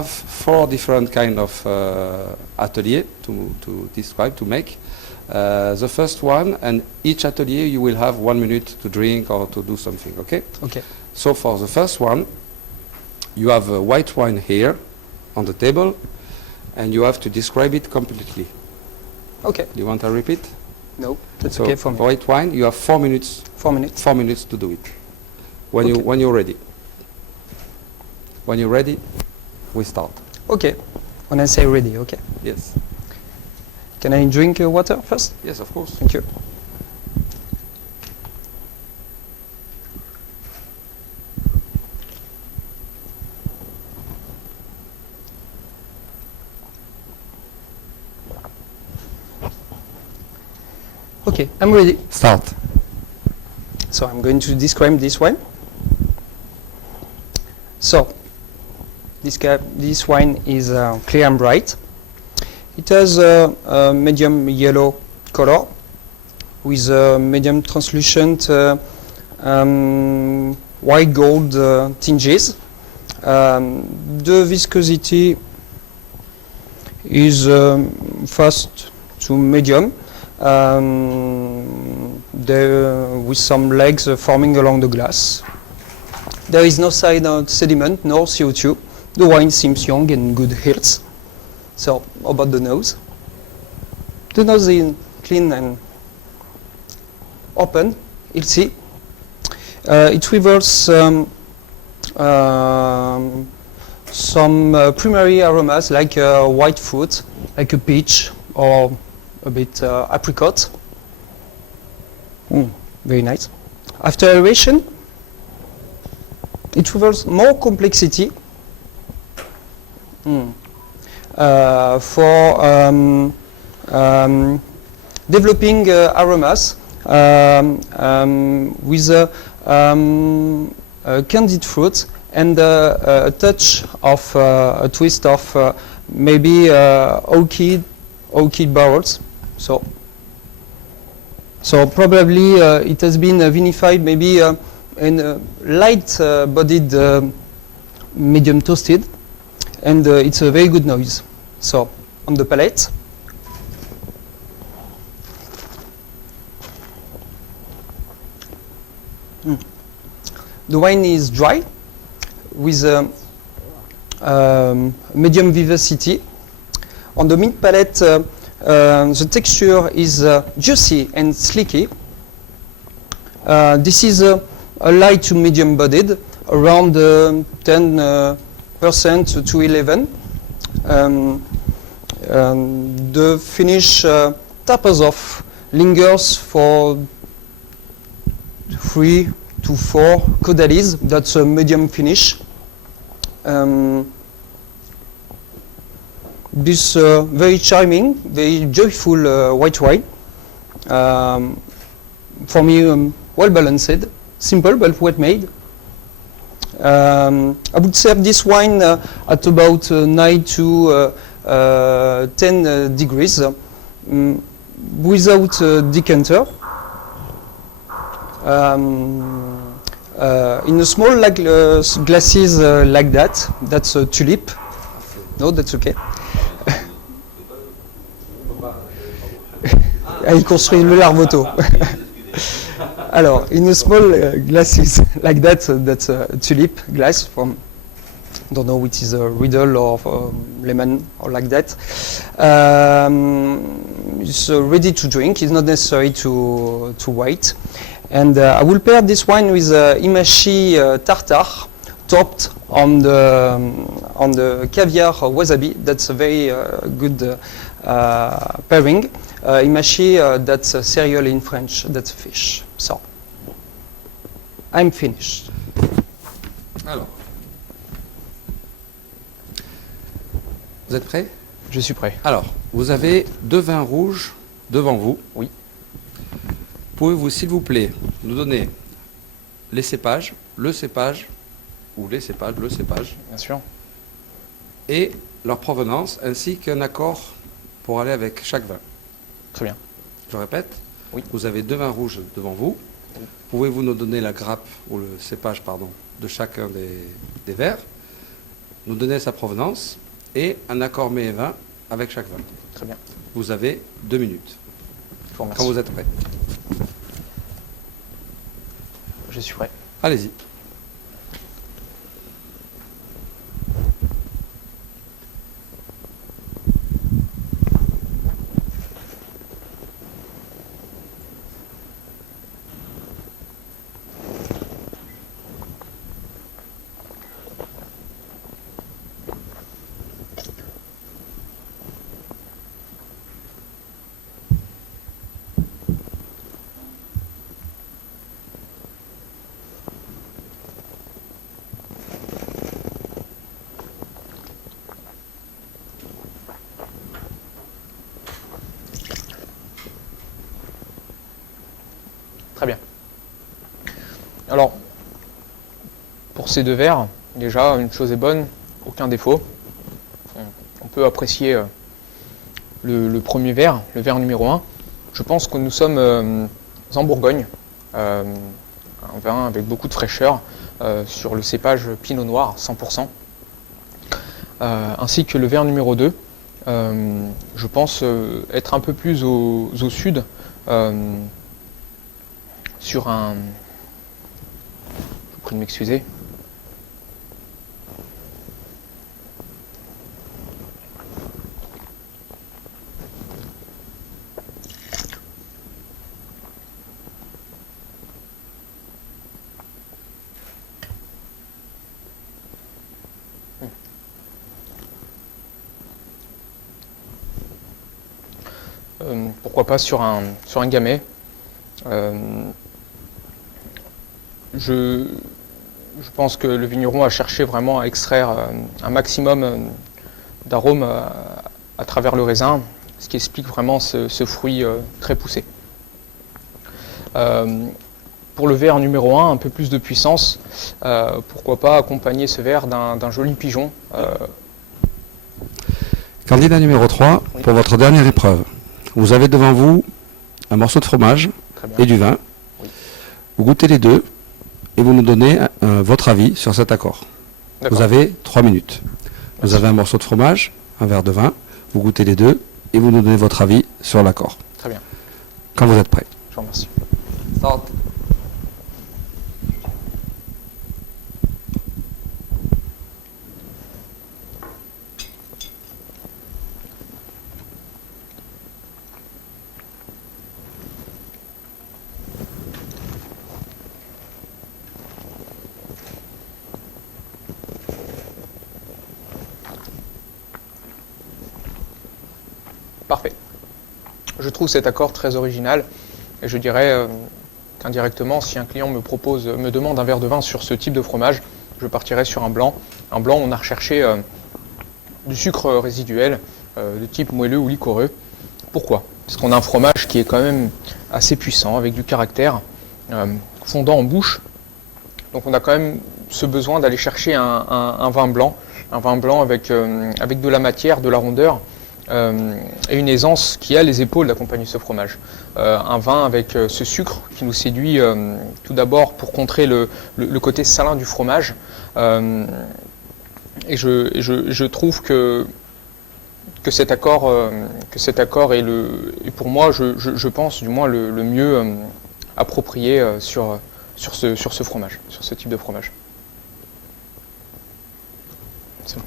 have 4 different kind of atelier to describe, to make. The first one, and each atelier you will have 1 minute to drink or to do something, okay? Okay. So for the first one, you have a white wine here on the table, and you have to describe it completely. Okay. Do you want to repeat? No, that's So okay for me. white wine, you have 4 minutes. 4 minutes. 4 minutes to do it. When Okay. you're ready. When you're ready, we start. Okay. When I say ready, okay. Yes. Can I drink water first? Yes, of course. Thank you. Okay, I'm ready. Start. So I'm going to describe this wine. So this wine is clear and bright. It has a medium yellow color with a medium translucent white gold tinges. The viscosity is fast to medium. With some legs forming along the glass. There is no sign of sediment nor CO2. The wine seems young and good health. So, about the nose. The nose is clean and open, healthy. It reveals some primary aromas like white fruit, like a peach or a bit apricot. Very nice. After aeration, it reveals more complexity for developing aromas with candied fruit and a touch of a twist of maybe oaky barrels. So probably it has been vinified maybe in light-bodied medium toasted, and it's a very good noise. So on the palate. The wine is dry with medium vivacity. On the mid palate, the texture is juicy and slicky. This is a light to medium bodied, around 10% to 11. The finish tapers off, lingers for 3 to 4 caudales. That's a medium finish. This very charming, very joyful white wine. For me, well balanced, simple but well made. I would serve this wine at about 9 to 10 degrees without decanter. In a small glasses like that. That's a tulip. No, that's okay. Il construit le larmoto. Alors, in a small glasses like that, that's a tulip glass from, don't know which is a Riedel or lemon or like that. It's ready to drink. It's not necessary to wait. And I will pair this wine with Imachi tartare, topped on the caviar wasabi. That's a very good pairing. Imachi, that's a cereal in French. That's a fish. So, I'm finished. Alors, vous êtes prêts? Je suis prêt. Alors, vous avez 2 vins rouges devant vous. Oui. Pouvez-vous, s'il vous plaît, nous donner les cépages, le cépage, ou les cépages, le cépage, Bien sûr. et leur provenance, ainsi qu'un accord pour aller avec chaque vin. Très bien. Je répète, Oui. vous avez 2 vins rouges devant vous. Oui. Pouvez-vous nous donner la grappe, ou le cépage, pardon, de chacun des verres, nous donner sa provenance et un accord mets et vin avec chaque vin. Très bien. Vous avez 2 minutes. Je vous remercie. Quand vous êtes prêt. Je suis prêt. Allez-y. Très bien. Alors, pour ces deux verres, déjà, une chose est bonne, aucun défaut. On peut apprécier le premier verre, le verre numéro 1. Je pense que nous sommes en Bourgogne, un vin avec beaucoup de fraîcheur sur le cépage Pinot Noir 100%, ainsi que le verre numéro 2. Je pense être un peu plus au sud, sur un... Je vous prie de m'excuser. Pourquoi pas sur un gamay. Je pense que le vigneron a cherché vraiment à extraire un maximum d'arômes à travers le raisin, ce qui explique vraiment ce fruit très poussé. Pour le verre numéro 1, un peu plus de puissance, pourquoi pas accompagner ce verre d'un joli pigeon. Candidat numéro 3, Oui. pour votre dernière épreuve. Vous avez devant vous un morceau de fromage Très bien. et du vin. Oui. Vous goûtez les deux et vous nous donnez votre avis sur cet accord. D'accord. Vous avez 3 minutes. Vous Merci. avez un morceau de fromage, un verre de vin, vous goûtez les deux et vous nous donnez votre avis sur l'accord. Très bien. Quand vous êtes prêt. Je vous remercie. Parfait. Je trouve cet accord très original et je dirais qu'indirectement, si un client me demande un verre de vin sur ce type de fromage, je partirais sur un blanc. Un blanc, on a recherché du sucre résiduel de type moelleux ou liquoreux. Pourquoi? Parce qu'on a un fromage qui est quand même assez puissant, avec du caractère, fondant en bouche. Donc on a quand même ce besoin d'aller chercher un vin blanc avec de la matière, de la rondeur, et une aisance qui a les épaules d'accompagner ce fromage. Un vin avec ce sucre qui nous séduit tout d'abord pour contrer le côté salin du fromage. Et je trouve que cet accord est pour moi, je pense du moins le mieux approprié sur ce fromage, sur ce type de fromage. C'est bon.